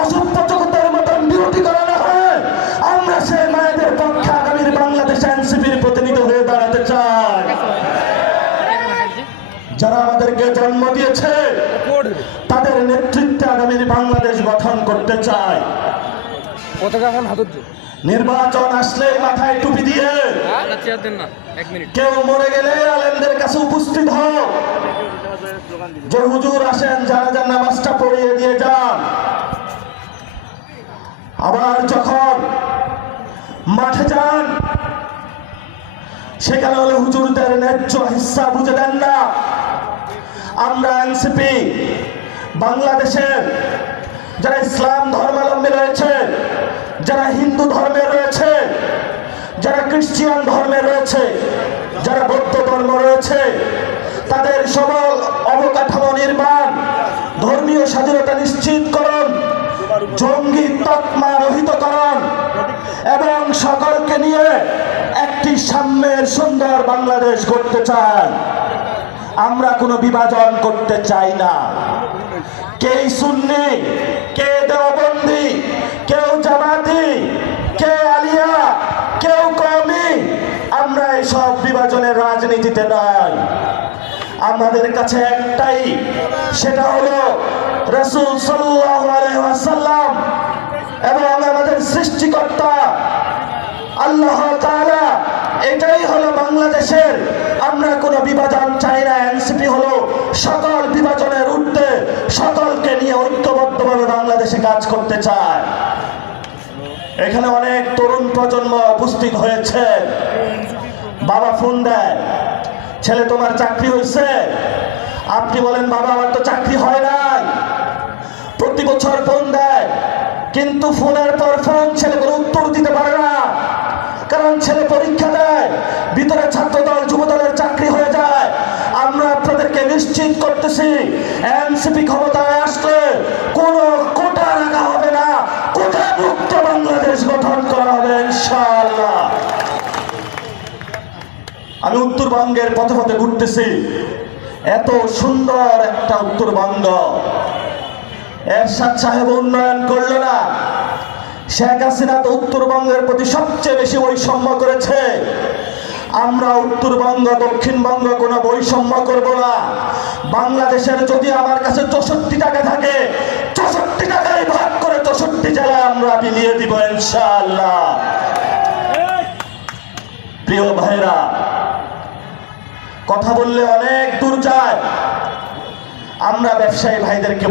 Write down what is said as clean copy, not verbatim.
অসভ্য জগতের মতন বিরতি করানো হয়, আমরা সেই মায়েদের পক্ষে আগামীর বাংলাদেশ এনসিপির প্রতিনিধি হয়ে দাঁড়াতে চাই। যারা আমাদেরকে জন্ম দিয়েছে তাদের নেতৃত্বে আগামীর বাংলাদেশ গঠন করতে চায়। নির্বাচন আসলে মাথায় টুপি দিয়ে কেউ মরে গেলে আলেমদের কাছে উপস্থিত হও, যে হুজুর আসেন জানাজার নামাজটা পড়িয়ে দিয়ে যান। আবার যখন মাঠে যান সেখানে হলে হুজুরদের ন্যায্য হিস্সা বুঝে দেন না। আমরা এনসিপি বাংলাদেশের যারা ইসলাম ধর্মাবলম্বী রয়েছে, যারা হিন্দু ধর্মে রয়েছে, যারা খ্রিস্টান ধর্মে রয়েছে, যারা বৌদ্ধ ধর্ম রয়েছে, তাদের সবল অবকাঠামো নির্মাণ, ধর্মীয় স্বাধীনতা নিশ্চিতকরণ, জঙ্গি তকমা রহিতকরণ এবং সকলকে নিয়ে একটি সাম্যের সুন্দর বাংলাদেশ গড়তে চাই। আমরা কোনো বিভাজন করতে চাই না। কে সুন্নি, কে দেওবন্দি, কেউ জামাতি, কে আলিয়া, কেউ কওমি, আমরা এইসব বিভাজনের রাজনীতিতে নাই। আমাদের কাছে একটাই, সেটা হলো রাসূল সাল্লাল্লাহু আলাইহি ওয়াসাল্লাম এবং আমাদের সৃষ্টিকর্তা আল্লাহ তাআলা। এটাই হলো বাংলাদেশের। আমরা কোনো বিভাজন চাই না। এনসিপি হলো সকল বিভাজনের ঊর্ধ্বে, সকলকে নিয়ে ঐক্যবদ্ধভাবে বাংলাদেশে কাজ করতে চায়। এখানে অনেক তরুণ প্রজন্ম উপস্থিত হয়েছে। বাবা ফোন দেয়, ছেলে তোমার চাকরি হয়েছে? আপনি বলেন বাবা আমার তো চাকরি হয় নাই। প্রতি বছর ফোন দেয়, কিন্তু ফোনের পর ফোন ছেলেগুলো উত্তর দিতে পারে না, কারণ ছেলে পরীক্ষা দেয়, ভিতরে ছাত্রদল যুবদলের চাকরি হয়ে যায়। আমরা আপনাদেরকে নিশ্চিত করতেছি, এনসিপি ক্ষমতায় আসলে কোনো কোটা রাখা হবে না, কোটা মুক্ত বাংলাদেশ গঠন করা হবে ইনশাআল্লাহ। আমি উত্তরবঙ্গের পথে পথে ঘুরতেছি, এত সুন্দর একটা উত্তরবঙ্গ। এরশাদ সাহেব উন্নয়ন করলো না, শেখ হাসিনা তো উত্তরবঙ্গের প্রতি সবচেয়ে বেশি বৈষম্য করেছে। আমরা উত্তরবঙ্গ দক্ষিণবঙ্গ কোনো বৈষম্য করব না। বাংলাদেশের যদি আমার কাছে 64 টাকা থাকে, 64 টাকায় ভাগ করে 64 জেলায় আমরা বিলিয়ে দিব ইনশাআল্লাহ। প্রিয় ভাইরা, কথা বললে অনেক দূর যায়। আমরা ব্যবসায়ী ভাইদেরকে